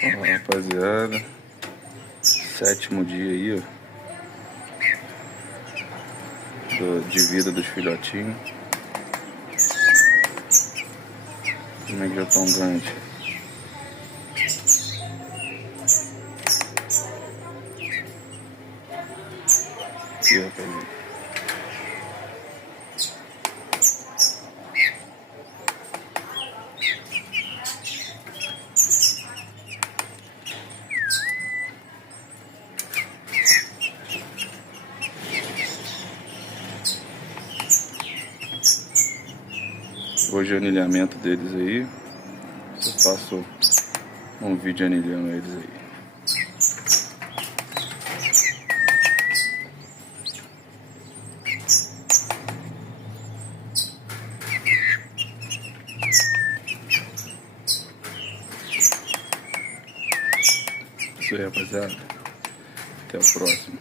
Ó, rapaziada, 7º dia aí, ó, de vida dos filhotinhos. Como é que já estão grandes? Aqui, rapaziada. Hoje é o anilhamento deles aí. Eu faço um vídeo anilhando eles aí. Isso aí, rapaziada. Até o próximo.